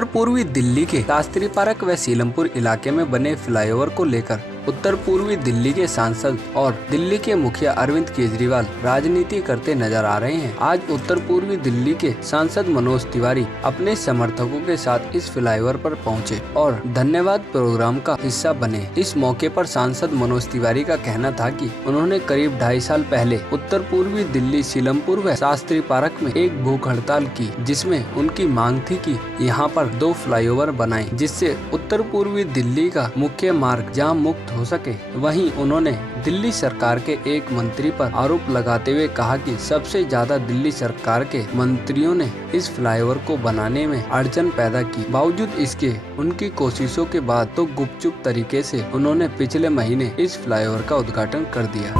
उत्तर पूर्वी दिल्ली के शास्त्री पार्क व सीलमपुर इलाके में बने फ्लाईओवर को लेकर उत्तर पूर्वी दिल्ली के सांसद और दिल्ली के मुखिया अरविंद केजरीवाल राजनीति करते नजर आ रहे हैं। आज उत्तर पूर्वी दिल्ली के सांसद मनोज तिवारी अपने समर्थकों के साथ इस फ्लाईओवर पर पहुंचे और धन्यवाद प्रोग्राम का हिस्सा बने। इस मौके पर सांसद मनोज तिवारी का कहना था कि उन्होंने करीब 2.5 साल पहले उत्तर पूर्वी दिल्ली सीलमपुर व शास्त्री पार्क में एक भूख हड़ताल की, जिसमें उनकी मांग थी कि यहाँ पर 2 फ्लाईओवर बनाएं, जिससे उत्तर पूर्वी दिल्ली का मुख्य मार्ग जाम मुक्त हो सके। वहीं उन्होंने दिल्ली सरकार के एक मंत्री पर आरोप लगाते हुए कहा कि सबसे ज्यादा दिल्ली सरकार के मंत्रियों ने इस फ्लाईओवर को बनाने में अड़चन पैदा की। बावजूद इसके उनकी कोशिशों के बाद तो गुपचुप तरीके से उन्होंने पिछले महीने इस फ्लाईओवर का उद्घाटन कर दिया।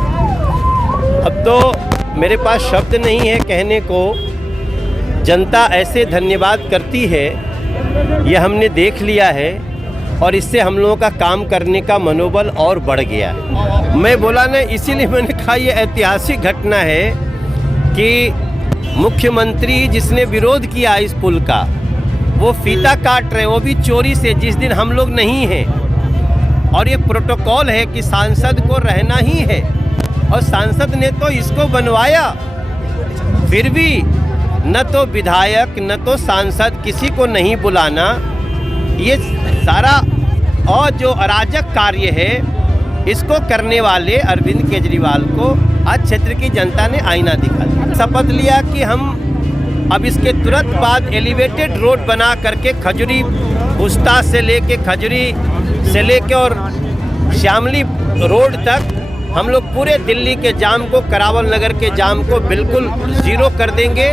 अब तो मेरे पास शब्द नहीं है कहने को। जनता ऐसे धन्यवाद करती है, ये हमने देख लिया है और इससे हम लोगों का काम करने का मनोबल और बढ़ गया है। मैं बोला ना, इसीलिए मैंने कहा ये ऐतिहासिक घटना है कि मुख्यमंत्री जिसने विरोध किया इस पुल का, वो फीता काट रहे, वो भी चोरी से, जिस दिन हम लोग नहीं हैं। और ये प्रोटोकॉल है कि सांसद को रहना ही है और सांसद ने तो इसको बनवाया, फिर भी न तो विधायक न तो सांसद किसी को नहीं बुलाना, ये सारा और जो अराजक कार्य है इसको करने वाले अरविंद केजरीवाल को आज क्षेत्र की जनता ने आईना दिखा दिया। शपथ लिया कि हम अब इसके तुरंत बाद एलिवेटेड रोड बना करके खजुरी उस्ता से लेके खजुरी से लेके और श्यामली रोड तक हम लोग पूरे दिल्ली के जाम को, करावल नगर के जाम को बिल्कुल ज़ीरो कर देंगे।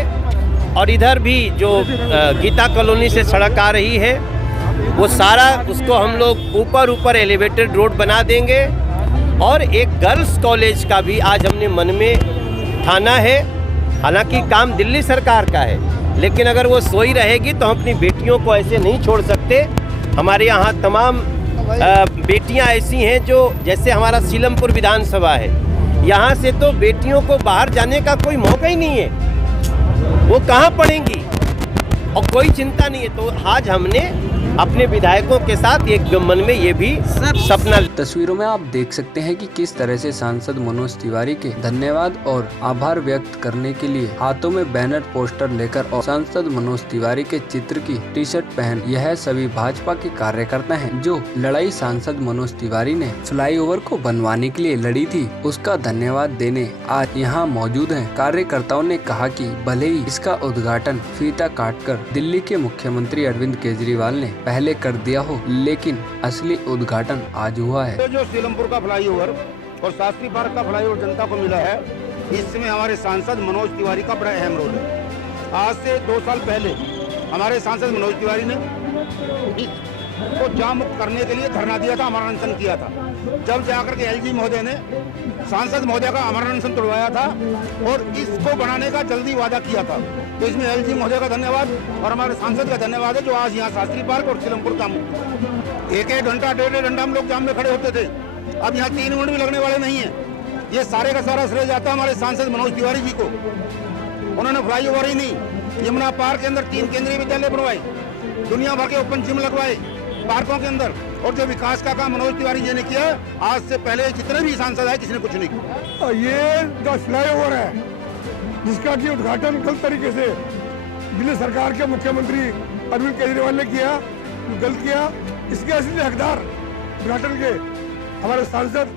और इधर भी जो गीता कॉलोनी से सड़क आ रही है वो सारा उसको हम लोग ऊपर एलिवेटेड रोड बना देंगे। और एक गर्ल्स कॉलेज का भी आज हमने मन में ठाना है। हालांकि काम दिल्ली सरकार का है, लेकिन अगर वो सोई रहेगी तो हम अपनी बेटियों को ऐसे नहीं छोड़ सकते। हमारे यहाँ तमाम बेटियाँ ऐसी हैं जो, जैसे हमारा सीलमपुर विधानसभा है, यहाँ से तो बेटियों को बाहर जाने का कोई मौका ही नहीं है, वो कहाँ पढ़ेंगी और कोई चिंता नहीं है। तो आज हमने अपने विधायकों के साथ एक मन में ये भी सपना। तस्वीरों में आप देख सकते हैं कि किस तरह से सांसद मनोज तिवारी के धन्यवाद और आभार व्यक्त करने के लिए हाथों में बैनर पोस्टर लेकर और सांसद मनोज तिवारी के चित्र की टी-शर्ट पहन यह सभी भाजपा के कार्यकर्ता हैं जो लड़ाई सांसद मनोज तिवारी ने फ्लाईओवर को बनवाने के लिए लड़ी थी, उसका धन्यवाद देने आज यहाँ मौजूद हैं। कार्यकर्ताओं ने कहा कि भले ही इसका उद्घाटन फीता काटकर दिल्ली के मुख्यमंत्री अरविंद केजरीवाल ने पहले कर दिया हो, लेकिन असली उद्घाटन आज हुआ है। जो सीलमपुर का फ्लाईओवर और शास्त्री पार्क का फ्लाईओवर जनता को मिला है, इसमें हमारे सांसद मनोज तिवारी का बड़ा अहम रोल है। आज से 2 साल पहले हमारे सांसद मनोज तिवारी ने इसको जाम मुक्त करने के लिए धरना दिया था, अमर अनशन किया था। जब जाकर के एलजी महोदय ने सांसद महोदय का अमर अनशन तोड़वाया था और इसको बनाने का जल्दी वादा किया था। तो इसमें एलजी महोदय का धन्यवाद और हमारे सांसद का धन्यवाद है जो आज यहाँ शास्त्री पार्क और सीलमपुर का 1-1 घंटा 1.5 घंटा हम लोग जाम में खड़े होते थे। अब यहाँ 3 मिनट भी लगने वाले नहीं है। ये सारे का सारा श्रेय जाता है हमारे सांसद मनोज तिवारी जी को। उन्होंने फ्लाईओवर ही नहीं, यमुना पार्क के अंदर 3 केंद्रीय विद्यालय बनवाए, दुनिया भर के ओपन जिम लगवाए पार्कों के अंदर, और जो विकास का काम मनोज तिवारी जी ने किया, आज से पहले जितने भी सांसद है किसी ने कुछ नहीं किया। ये जो फ्लाईओवर है जिसका कि उद्घाटन गलत तरीके से दिल्ली सरकार के मुख्यमंत्री अरविंद केजरीवाल ने किया, गलत किया, इसके असली हकदार उद्घाटन के हमारे सांसद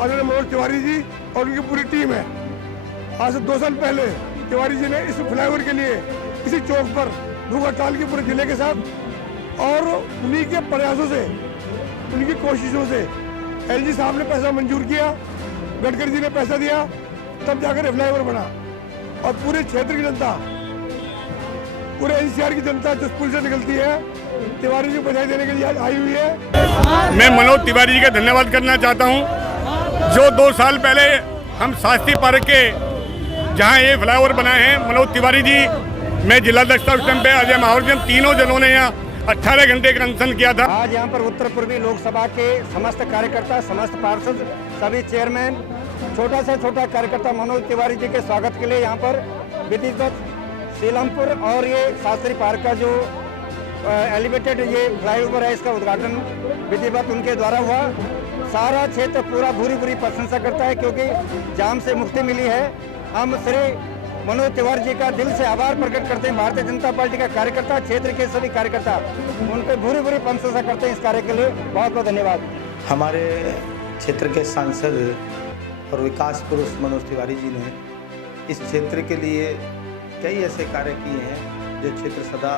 आदरणीय मनोज तिवारी जी और उनकी पूरी टीम है। आज से 2 साल पहले तिवारी जी ने इस फ्लाईओवर के लिए इसी चौक पर भूख हड़ताल की पूरे जिले के साथ और उन्हीं के प्रयासों से, उनकी कोशिशों से एलजी साहब ने पैसा मंजूर किया, गडकरी जी ने पैसा दिया, तब जाकर फ्लाईओवर बना। और पूरे क्षेत्र की जनता, पूरे एनसीआर की जनता जो पुल से निकलती है, तिवारी जी को बधाई देने के लिए आज आई हुई है। मैं मनोज तिवारी जी का धन्यवाद करना चाहता हूं, जो 2 साल पहले हम शास्त्री पार्क के जहां ये फ्लाईओवर बनाए हैं, मनोज तिवारी जी, मैं जिलाध्यक्ष था उस टाइम पे, अजय माहौर जी, 3 जनों ने यहाँ 18 घंटे का अनशन किया था। आज यहाँ पर उत्तर पूर्वी लोकसभा के समस्त कार्यकर्ता, समस्त पार्षद, सभी चेयरमैन, छोटा से छोटा कार्यकर्ता मनोज तिवारी जी के स्वागत के लिए यहाँ पर विधिवत सीलमपुर और ये शास्त्री पार्क का जो एलिवेटेड ये फ्लाईओवर है, इसका उद्घाटन विधिवत उनके द्वारा हुआ। सारा क्षेत्र पूरा भूरी प्रशंसा करता है क्योंकि जाम से मुक्ति मिली है। हम श्री मनोज तिवारी जी का दिल से आभार प्रकट करते हैं। भारतीय जनता पार्टी का कार्यकर्ता, क्षेत्र के सभी कार्यकर्ता उनके भूरी प्रशंसा करते हैं इस कार्य के लिए। बहुत बहुत धन्यवाद। हमारे क्षेत्र के सांसद और विकास पुरुष मनोज तिवारी जी ने इस क्षेत्र के लिए कई ऐसे कार्य किए हैं जो क्षेत्र सदा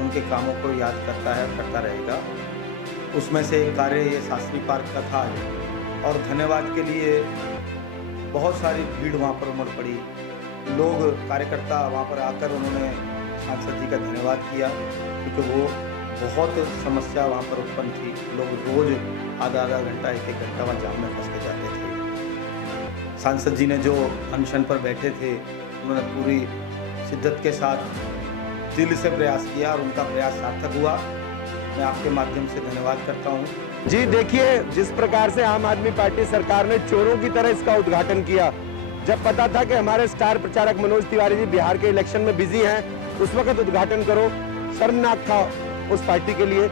उनके कामों को याद करता है, करता रहेगा। उसमें से एक कार्य ये शास्त्री पार्क का था और धन्यवाद के लिए बहुत सारी भीड़ वहाँ पर उमड़ पड़ी। लोग, कार्यकर्ता वहाँ पर आकर उन्होंने सांसद जी का धन्यवाद किया क्योंकि वो बहुत समस्या वहाँ पर उत्पन्न थी। लोग रोज़ आधा घंटा, एक घंटा वहाँ जाम में फंस के जाते थे। सांसद जी ने जो अनशन पर बैठे थे उन्होंने पूरी शिद्दत के साथ दिल से प्रयास किया और उनका प्रयास सार्थक हुआ। मैं आपके माध्यम से धन्यवाद करता हूँ। जी देखिए, जिस प्रकार से आम आदमी पार्टी सरकार ने चोरों की तरह इसका उद्घाटन किया, जब पता था कि हमारे स्टार प्रचारक मनोज तिवारी जी बिहार के इलेक्शन में बिजी हैं, उस वक्त उद्घाटन करो, शर्मनाक था उस पार्टी के लिए।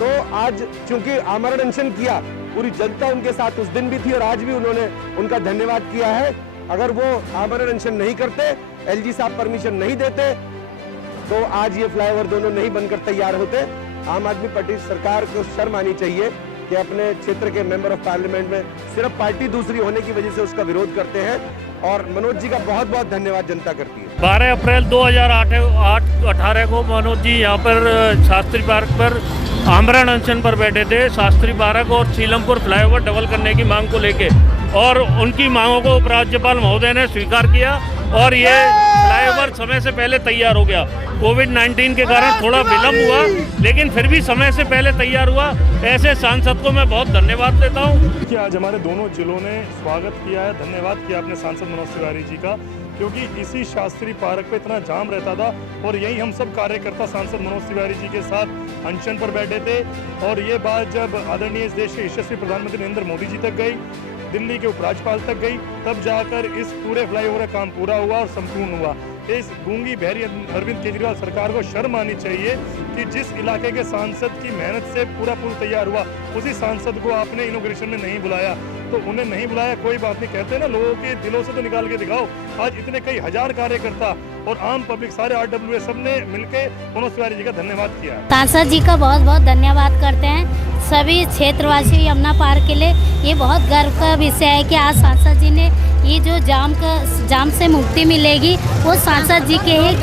तो आज चूंकि आमरण अनशन किया, पूरी जनता उनके साथ उस दिन भी थी और आज भी उन्होंने उनका धन्यवाद किया है। अगर वो आमरण अनशन नहीं करते, एलजी साहब परमिशन नहीं देते, तो आज ये फ्लाईओवर दोनों नहीं बनकर तैयार होते। आम आदमी पार्टी सरकार को शर्म आनी चाहिए कि अपने क्षेत्र के मेंबर ऑफ पार्लियामेंट में सिर्फ पार्टी दूसरी होने की वजह से उसका विरोध करते हैं। और मनोज जी का बहुत बहुत धन्यवाद जनता करती है। 12 अप्रैल 2018 को मनोज जी यहाँ पर शास्त्री पार्क पर आमरण अनशन पर बैठे थे। शास्त्री पार्क और सीलमपुर फ्लाईओवर डबल करने की मांग को लेके, और उनकी मांगों को उपराज्यपाल महोदय ने स्वीकार किया और ये फ्लाईओवर समय से पहले तैयार हो गया। कोविड-19 के कारण थोड़ा विलम्ब हुआ, लेकिन फिर भी समय से पहले तैयार हुआ। ऐसे सांसद को मैं बहुत धन्यवाद देता हूँ कि आज हमारे दोनों जिलों ने स्वागत किया है। धन्यवाद किया अपने सांसद मनोज तिवारी जी का, क्योंकि इसी शास्त्री पार्क पे इतना जाम रहता था और यही हम सब कार्यकर्ता सांसद मनोज तिवारी जी के साथ अनशन पर बैठे थे। और ये बात जब आदरणीय इस देश के यशस्वी प्रधानमंत्री नरेंद्र मोदी जी तक गई, दिल्ली के उपराज्यपाल तक गई, तब जाकर इस पूरे फ्लाईओवर का काम पूरा हुआ और संपूर्ण हुआ। इस गूंगी बहरी अरविंद केजरीवाल सरकार को शर्म आनी चाहिए कि जिस इलाके के सांसद की मेहनत से पूरा पुल तैयार हुआ, उसी सांसद को आपने इनॉग्रेशन में नहीं बुलाया। तो उन्हें नहीं बुलाया, कोई बात नहीं, कहते ना लोगों के दिलों से तो निकाल के दिखाओ। आज इतने कई हजार कार्यकर्ता और आम पब्लिक, सारे RWA सब ने मिलकर मनोज तिवारी जी का धन्यवाद किया। सांसद जी का बहुत बहुत धन्यवाद करते हैं सभी क्षेत्रवासी यमुना पार्क के लिए। ये बहुत गर्व का विषय है कि आज सांसद जी ने ये जो जाम से मुक्ति मिलेगी, वो सांसद जी के ही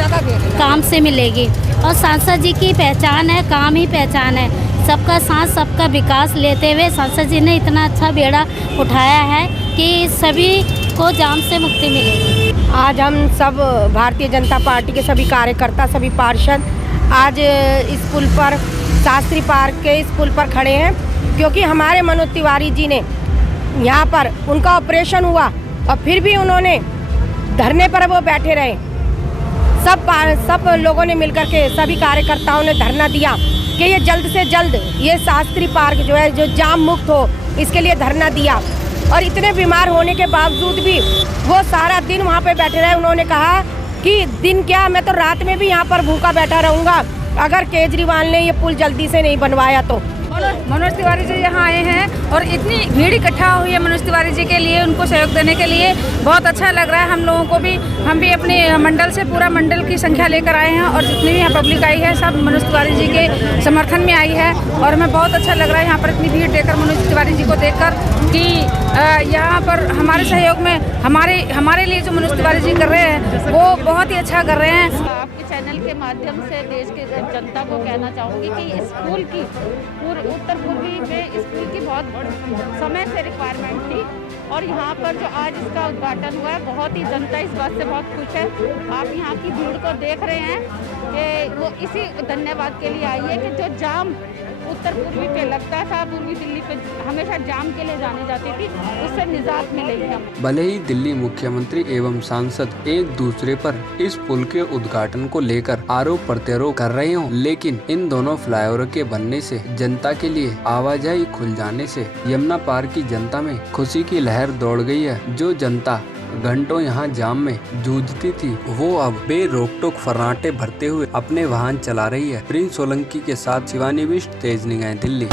काम से मिलेगी। और सांसद जी की पहचान है, काम ही पहचान है। सबका साथ, सबका विकास लेते हुए सांसद जी ने इतना अच्छा बेड़ा उठाया है कि सभी को जाम से मुक्ति मिलेगी। आज हम सब भारतीय जनता पार्टी के सभी कार्यकर्ता, सभी पार्षद आज इस पुल पर, शास्त्री पार्क के इस पुल पर खड़े हैं, क्योंकि हमारे मनोज तिवारी जी ने यहाँ पर उनका ऑपरेशन हुआ और फिर भी उन्होंने धरने पर वो बैठे रहे। सब लोगों ने मिलकर के, सभी कार्यकर्ताओं ने धरना दिया कि ये जल्द से जल्द ये शास्त्री पार्क जो है, जो जाम मुक्त हो, इसके लिए धरना दिया। और इतने बीमार होने के बावजूद भी वो सारा दिन वहाँ पे बैठे रहे। उन्होंने कहा कि दिन क्या, मैं तो रात में भी यहाँ पर भूखा बैठा रहूँगा अगर केजरीवाल ने ये पुल जल्दी से नहीं बनवाया तो। मनोज तिवारी जी यहाँ आए हैं और इतनी भीड़ इकट्ठा हुई है मनोज तिवारी जी के लिए, उनको सहयोग देने के लिए। बहुत अच्छा लग रहा है हम लोगों को भी। हम भी अपने मंडल से, पूरा मंडल की संख्या लेकर आए हैं और जितनी भी यहाँ पब्लिक आई है सब मनोज तिवारी जी के समर्थन में आई है। और हमें बहुत अच्छा लग रहा है यहाँ पर इतनी भीड़ देखकर, मनोज तिवारी जी को देखकर, कि यहाँ पर हमारे सहयोग में हमारे लिए जो मनोज तिवारी जी कर रहे हैं वो बहुत ही अच्छा कर रहे हैं। आपके चैनल के माध्यम से देश की जनता को कहना चाहूँगी कि स्कूल की उत्तर पूर्वी में स्कूल की बहुत समय से रिक्वायरमेंट थी और यहाँ पर जो आज इसका उद्घाटन हुआ है, बहुत ही जनता इस बात से बहुत खुश है। आप यहाँ की भीड़ को देख रहे हैं कि वो इसी धन्यवाद के लिए आई है कि जो जाम उत्तर पूर्वी पे लगता था, पूर्वी दिल्ली पे हमेशा जाम के लिए जाने जाती थी, उससे निजात मिलेगी हमें। भले ही दिल्ली मुख्यमंत्री एवं सांसद एक दूसरे पर इस पुल के उद्घाटन को लेकर आरोप प्रत्यारोप कर रहे हों, लेकिन इन दोनों फ्लाईओवर के बनने से जनता के लिए आवाजाही खुल जाने से यमुना पार की जनता में खुशी की लहर दौड़ गई है। जो जनता घंटों यहाँ जाम में जूझती थी, वो अब बेरोक-टोक फर्राटे भरते हुए अपने वाहन चला रही है। प्रिंस सोलंकी के साथ शिवानी बिष्ट, तेज निगाहें, दिल्ली।